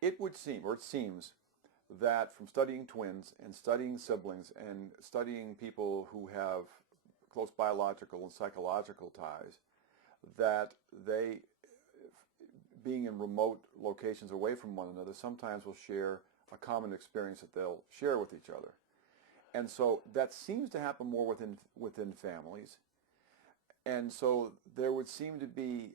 It would seem, or it seems, that from studying twins and studying siblings and studying people who have close biological and psychological ties, that they, being in remote locations away from one another, sometimes will share a common experience that they'll share with each other. And so that seems to happen more within families. And so there would seem to be,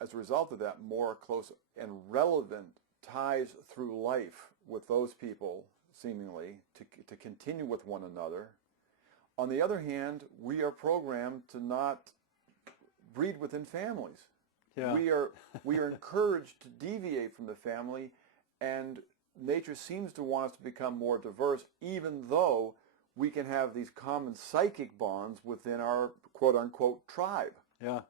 as a result of that, more close and relevant ties through life with those people, seemingly, to continue with one another. On the other hand, we are programmed to not breed within families. Yeah. We are encouraged to deviate from the family, and nature seems to want us to become more diverse, even though we can have these common psychic bonds within our quote-unquote tribe. Yeah.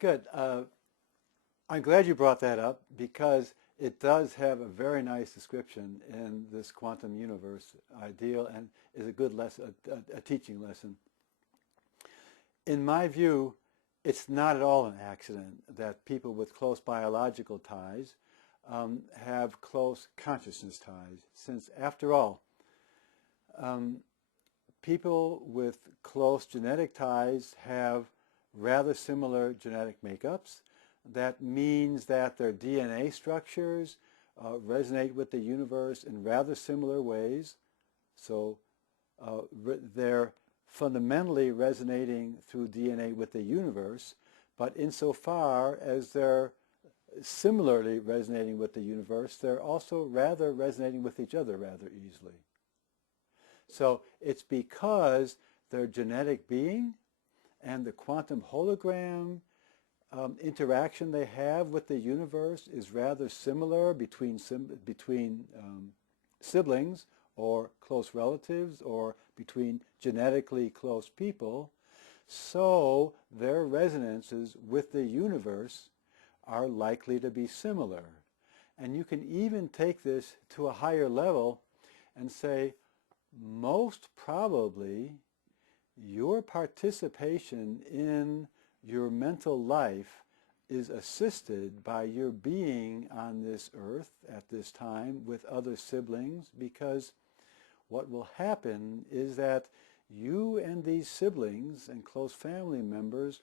Good. I'm glad you brought that up because it does have a very nice description in this quantum universe ideal and is a good lesson, a teaching lesson. In my view, it's not at all an accident that people with close biological ties have close consciousness ties, since after all, people with close genetic ties have rather similar genetic makeups. That means that their DNA structures resonate with the universe in rather similar ways. So they're fundamentally resonating through DNA with the universe, but insofar as they're similarly resonating with the universe, they're also rather resonating with each other rather easily. So it's because their genetic being and the quantum hologram interaction they have with the universe is rather similar between siblings or close relatives or between genetically close people, so their resonances with the universe are likely to be similar. And you can even take this to a higher level and say, most probably your participation in your mental life is assisted by your being on this earth at this time with other siblings, because what will happen is that you and these siblings and close family members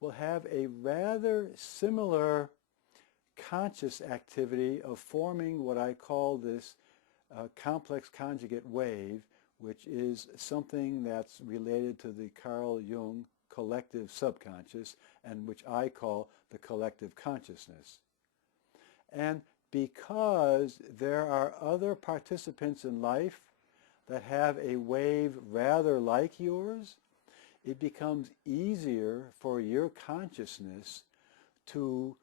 will have a rather similar conscious activity of forming what I call this complex conjugate wave, which is something that's related to the Carl Jung collective subconscious, and which I call the collective consciousness. And because there are other participants in life that have a wave rather like yours, it becomes easier for your consciousness to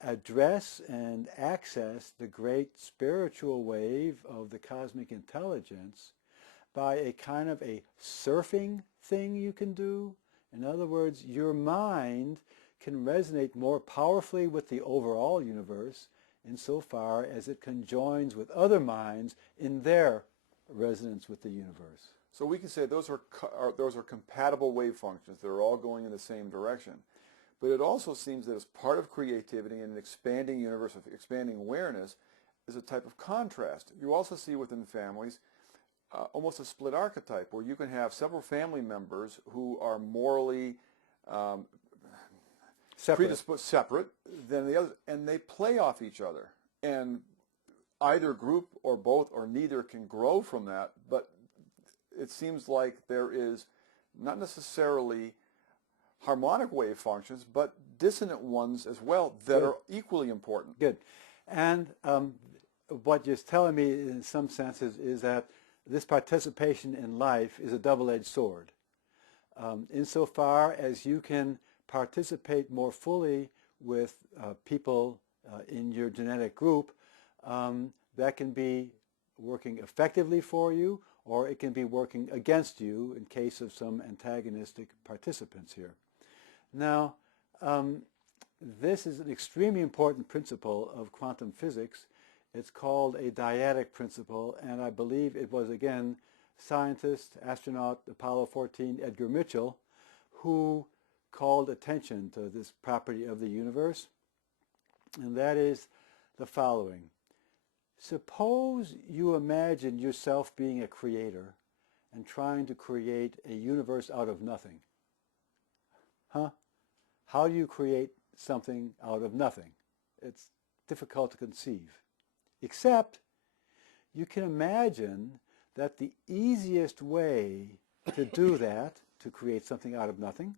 address and access the great spiritual wave of the cosmic intelligence by a kind of a surfing thing you can do. In other words, your mind can resonate more powerfully with the overall universe insofar as it conjoins with other minds in their resonance with the universe. So we can say those are compatible wave functions. They're all going in the same direction. But it also seems that as part of creativity and an expanding universe of expanding awareness is a type of contrast. You also see within families almost a split archetype where you can have several family members who are morally separate than the others, and they play off each other. And either group or both or neither can grow from that, but it seems like there is not necessarily harmonic wave functions, but dissonant ones as well that are equally important. Good. And what you're telling me in some senses is that this participation in life is a double-edged sword. Insofar as you can participate more fully with people in your genetic group, that can be working effectively for you, or it can be working against you in case of some antagonistic participants here. Now, this is an extremely important principle of quantum physics. It's called a dyadic principle, and I believe it was, again, scientist, astronaut, Apollo 14, Edgar Mitchell, who called attention to this property of the universe, and that is the following. Suppose you imagine yourself being a creator and trying to create a universe out of nothing. Huh? How do you create something out of nothing? It's difficult to conceive. Except you can imagine that the easiest way to do that, to create something out of nothing,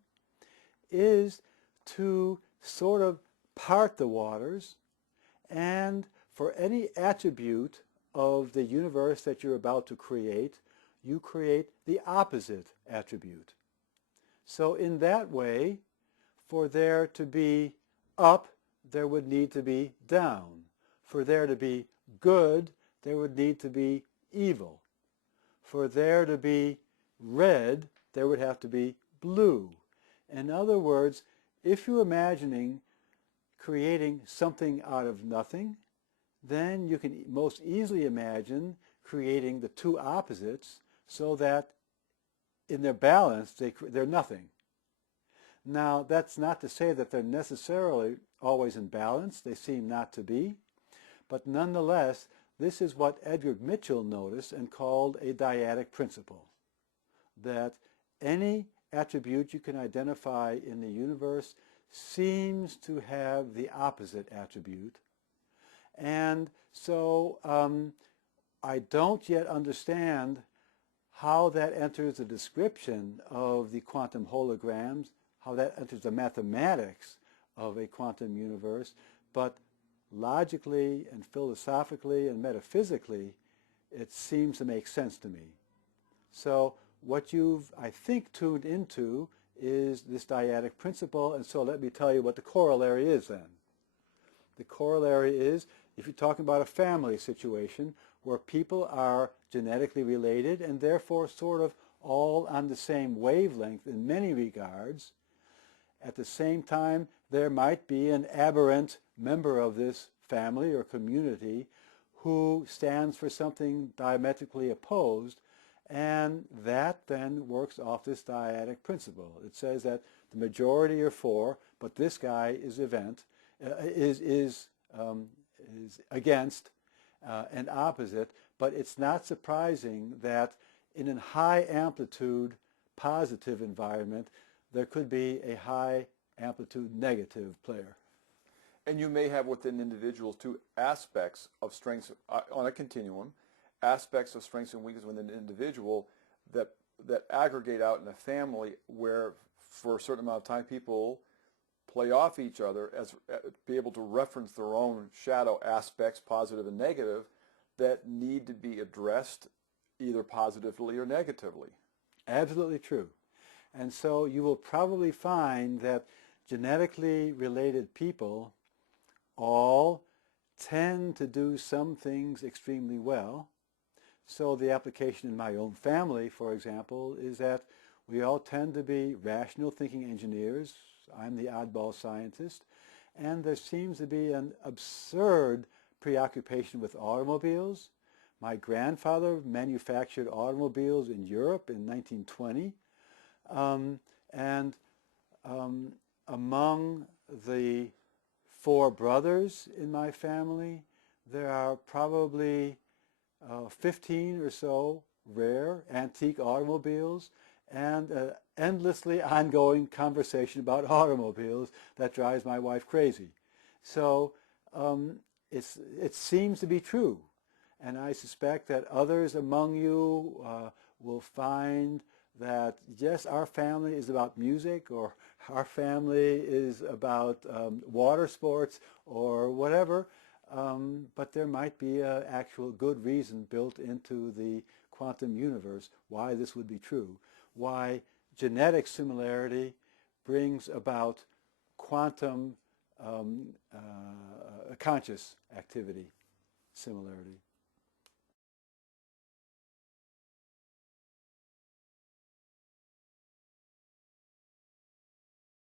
is to sort of part the waters, and for any attribute of the universe that you're about to create, you create the opposite attribute. So in that way, for there to be up, there would need to be down. For there to be good, there would need to be evil. For there to be red, there would have to be blue. In other words, if you're imagining creating something out of nothing, then you can most easily imagine creating the two opposites so that in their balance they're nothing. Now, that's not to say that they're necessarily always in balance. They seem not to be. But nonetheless, this is what Edgar Mitchell noticed and called a dyadic principle, that any attribute you can identify in the universe seems to have the opposite attribute. And so I don't yet understand how that enters the description of the quantum holograms, how that enters the mathematics of a quantum universe, but logically and philosophically and metaphysically, it seems to make sense to me. So what you've, I think, tuned into is this dyadic principle, and so let me tell you what the corollary is then. The corollary is, if you're talking about a family situation where people are genetically related and therefore sort of all on the same wavelength in many regards, at the same time there might be an aberrant member of this family or community who stands for something diametrically opposed, and that then works off this dyadic principle. It says that the majority are for, but this guy is against and opposite. But it's not surprising that in a high amplitude positive environment, there could be a high amplitude negative player. And you may have within individuals two aspects of strengths on a continuum, aspects of strengths and weaknesses within an individual that aggregate out in a family where for a certain amount of time people play off each other as be able to reference their own shadow aspects, positive and negative, that need to be addressed either positively or negatively. Absolutely true. And so you will probably find that genetically related people all tend to do some things extremely well. So the application in my own family, for example, is that we all tend to be rational thinking engineers. I'm the oddball scientist. And there seems to be an absurd preoccupation with automobiles. My grandfather manufactured automobiles in Europe in 1920. Among the 4 brothers in my family, there are probably 15 or so rare antique automobiles, and endlessly ongoing conversation about automobiles that drives my wife crazy. So it seems to be true, and I suspect that others among you will find that yes, our family is about music, or our family is about water sports or whatever, but there might be an actual good reason built into the quantum universe why this would be true, why genetic similarity brings about quantum conscious activity similarity.